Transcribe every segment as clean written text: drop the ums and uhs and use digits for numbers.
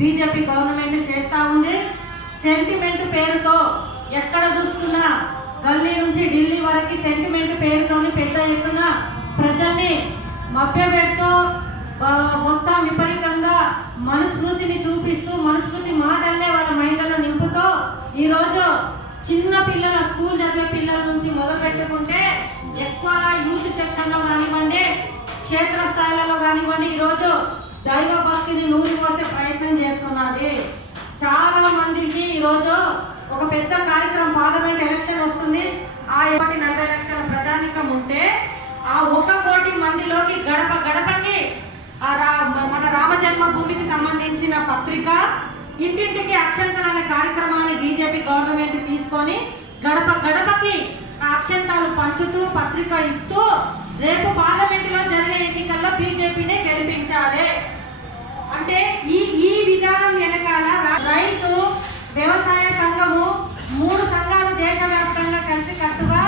BJP government చేస్తూ ఉంది. Sentiment పేరుతో ఎక్కడ చూసుకున్నా గల్లీ నుంచి ఢిల్లీ వరకు సెంటిమెంట్ పేరుతోని పెద్ద ఎత్తున ప్రజల్ని మభ్యపెడుతూ మొత్తం విపరీతంగా మనుస్మృతిని చూపిస్తూ మనుస్మృతి మాటలనే వాళ్ళ మైండ్లలో నింపుతూ ఈరోజు చిన్న పిల్లల స్కూల్ చదివే పిల్లల నుంచి మొదలు పెట్టుకుంటే ఎక్కువ యూత్ సెక్షన్లో కానివ్వండి, క్షేత్రస్థాయిలలో కానివ్వండి, ఈరోజు దైవ భక్తిని నూరిపోసే ప్రయత్నం చేస్తున్నది. చాలా మందికి ఈరోజు ఒక పెద్ద కార్యక్రమం, పార్లమెంట్ ఎలక్షన్ వస్తుంది. ఆ 40 లక్షల ప్రజానికం ఉంటే ఆ 1 కోటి మందిలోకి గడప గడపకి మన రామజన్మ భూమికి సంబంధించిన పత్రిక, ఇంటింటికి అక్షంతలు అనే కార్యక్రమాన్ని బీజేపీ గవర్నమెంట్ తీసుకొని గడప గడపకి అక్షంతాలు పంచుతూ పత్రిక ఇస్తూ రేపు పార్లమెంటులో జరిగే ఎన్నికల్లో బీజేపీనే గెలిపించాలి అంటే ఈ విధానం వెనకాల రైతు వ్యవసాయ సంఘము 3 సంఘాలు దేశవ్యాప్తంగా కలిసి కట్టుగా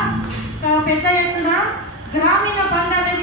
పెద్ద ఎత్తున గ్రామీణ బంద్ అనేది